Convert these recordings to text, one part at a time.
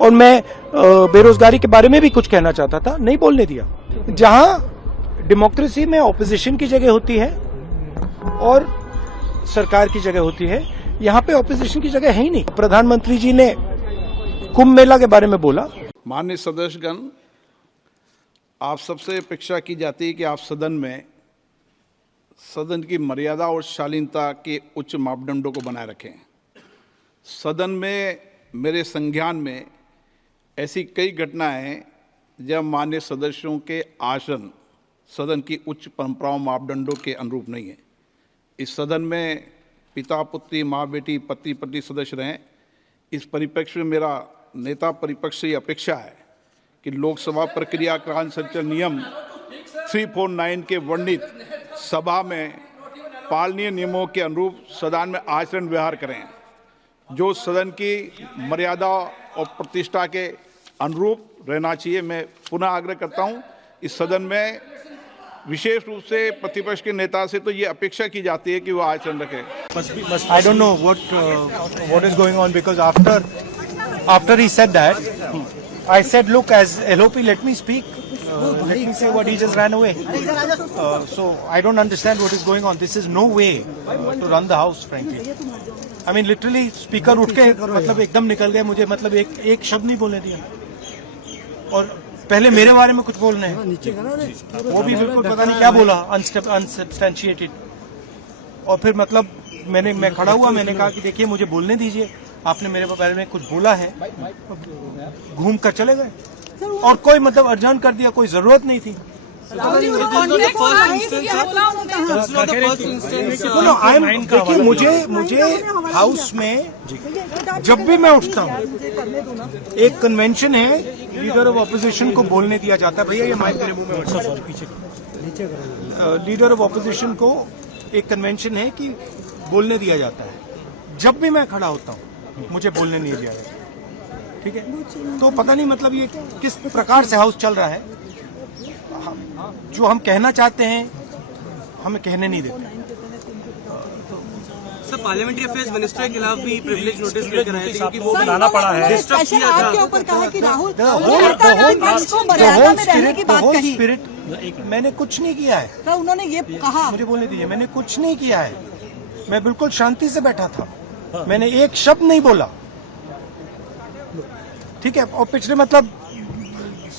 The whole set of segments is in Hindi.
और मैं बेरोजगारी के बारे में भी कुछ कहना चाहता था, नहीं बोलने दिया। जहां डेमोक्रेसी में ऑपोजिशन की जगह होती है और सरकार की जगह होती है, यहां पे ऑपोजिशन की जगह है ही नहीं। प्रधानमंत्री जी ने कुंभ मेला के बारे में बोला। माननीय सदस्यगण, आप सबसे अपेक्षा की जाती है कि आप सदन की मर्यादा और शालीनता के उच्च मापदंडों को बनाए रखें। सदन में मेरे संज्ञान में ऐसी कई घटनाएं हैं जब माननीय सदस्यों के आसन सदन की उच्च परंपराओं मापदंडों के अनुरूप नहीं है। इस सदन में पिता पुत्री, माँ बेटी, पति पत्नी सदस्य रहें। इस परिप्रेक्ष्य में मेरा नेता परिपक्ष से अपेक्षा है कि लोकसभा प्रक्रिया काल संचालन नियम 349 के वर्णित सभा में पालनीय नियमों के अनुरूप सदन में आचरण व्यवहार करें, जो सदन की मर्यादा और प्रतिष्ठा के अनुरूप रहना चाहिए। मैं पुनः आग्रह करता हूं, इस सदन में विशेष रूप से प्रतिपक्ष के नेता से तो ये अपेक्षा की जाती है कि वो आचरण रखें। I don't know what is going on, because after he said that, I said, look, as LOP, let me speak. Let me say what he just ran away. So I don't understand what is going on. This is no way to run the house, frankly. I mean, literally, speaker उठ के मतलब एकदम निकल गए, मुझे मतलब एक शब्द नहीं बोलने दिया। और पहले मेरे बारे में कुछ बोलने हैं, वो भी बिल्कुल पता नहीं क्या बोला, अनसब्सटेंशिएटेड। और फिर मतलब मैं खड़ा हुआ, मैंने कहा कि देखिए मुझे बोलने दीजिए, आपने मेरे बारे में कुछ बोला है, घूम कर चले गए और कोई मतलब अर्जन कर दिया, कोई जरूरत नहीं थी। देखिए मुझे हाउस में जब भी मैं उठता हूँ, एक कन्वेंशन है, लीडर ऑफ ऑपोजिशन को बोलने दिया जाता है। भैया ये माइक मेरे मुंह में पीछे। लीडर ऑफ ऑपोजिशन को एक कन्वेंशन है कि बोलने दिया जाता है। जब भी मैं खड़ा होता हूँ मुझे बोलने नहीं दिया जाता, ठीक है। तो पता नहीं मतलब ये किस प्रकार से हाउस चल रहा है। जो हम कहना चाहते हैं हमें कहने नहीं देते। सर, पार्लियामेंट्री अफेयर्स मिनिस्टर के खिलाफ भी प्रिविलेज नोटिस लेकर आए थे क्योंकि वो बनाना पड़ा है। स्पेशल आपके ऊपर कहा कि राहुल को मर्यादा में रहने की बात कही। मैंने कुछ नहीं किया है सर, उन्होंने ये कहा। मुझे बोलने दीजिए, मैंने कुछ नहीं किया है। मैं बिल्कुल शांति से बैठा था, मैंने एक शब्द नहीं बोला, ठीक है। और पिछले मतलब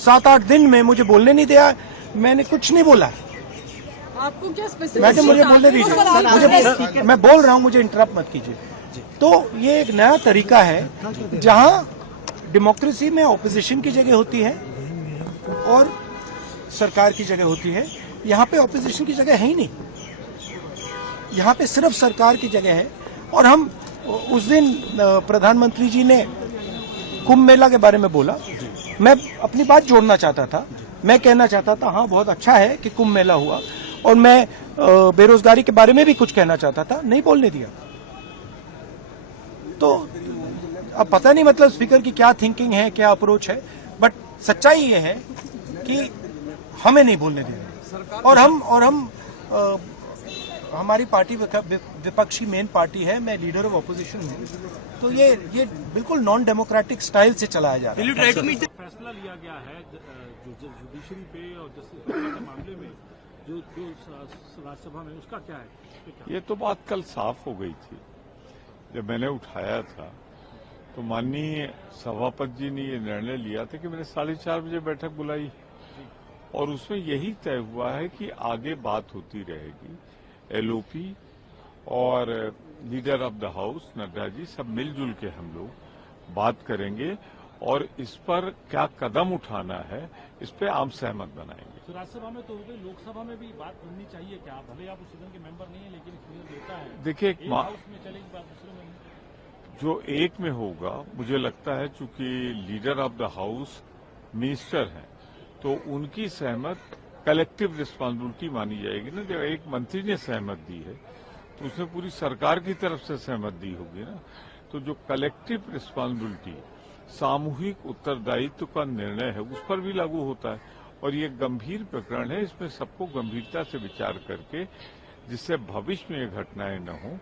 7-8 दिन में मुझे बोलने नहीं दिया, मैंने कुछ नहीं बोला। आपको क्या स्पेसिफिक? मुझे बोलने दीजिए, मैं बोल रहा हूं, मुझे इंटरप्ट मत कीजिए। तो ये एक नया तरीका है जहां डेमोक्रेसी में ऑपोजिशन की जगह होती है और सरकार की जगह होती है। यहाँ पे ऑपोजिशन की जगह है ही नहीं, यहाँ पे सिर्फ सरकार की जगह है। और हम उस दिन प्रधानमंत्री जी ने कुंभ मेला के बारे में बोला, मैं अपनी बात जोड़ना चाहता था। मैं कहना चाहता था हाँ बहुत अच्छा है कि कुंभ मेला हुआ, और मैं बेरोजगारी के बारे में भी कुछ कहना चाहता था, नहीं बोलने दिया। तो अब पता नहीं मतलब स्पीकर की क्या थिंकिंग है, क्या अप्रोच है, बट सच्चाई ये है कि हमें नहीं बोलने दिया। और हम हमारी पार्टी विपक्षी मेन पार्टी है, मैं लीडर ऑफ ऑपोजिशन हूँ। तो ये बिल्कुल नॉन डेमोक्रेटिक स्टाइल से चलाया जा रहा है। फैसला लिया गया है जो जुडिशरी पे और जस्टिस के मामले में जो राज्यसभा में, उसका क्या है? ये तो बात कल साफ हो गई थी जब मैंने उठाया था। तो माननीय सभापति जी ने ये निर्णय लिया था कि मैंने 4:30 बजे बैठक बुलाई, और उसमें यही तय हुआ है कि आगे बात होती रहेगी। LOP और leader of the house Nadda ji सब मिलजुल के हम लोग बात करेंगे और इस पर क्या कदम उठाना है, इस पे आम सहमत बनाएंगे। तो राज्यसभा में तो हो गई, लोकसभा में भी बात बननी चाहिए क्या? भले आप उस सदन के मेंबर नहीं है, लेकिन क्लियर होता है। देखिए, एक हाउस में चलेगी बात, दूसरे में जो एक में होगा, मुझे लगता है चूंकि leader of the house minister हैं, तो उनकी सहमत कलेक्टिव रिस्पांसिबिलिटी मानी जाएगी ना। जब एक मंत्री ने सहमत दी है तो उसने पूरी सरकार की तरफ से सहमत दी होगी ना। तो जो कलेक्टिव रिस्पांसिबिलिटी, सामूहिक उत्तरदायित्व का निर्णय है, उस पर भी लागू होता है। और ये गंभीर प्रकरण है, इसमें सबको गंभीरता से विचार करके, जिससे भविष्य में ये घटनाएं न हो,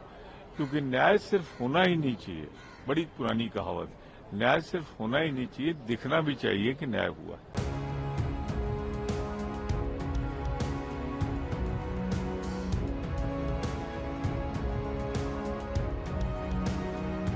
क्योंकि न्याय सिर्फ होना ही नहीं चाहिए। बड़ी पुरानी कहावत, न्याय सिर्फ होना ही नहीं चाहिए, दिखना भी चाहिए कि न्याय हुआ है।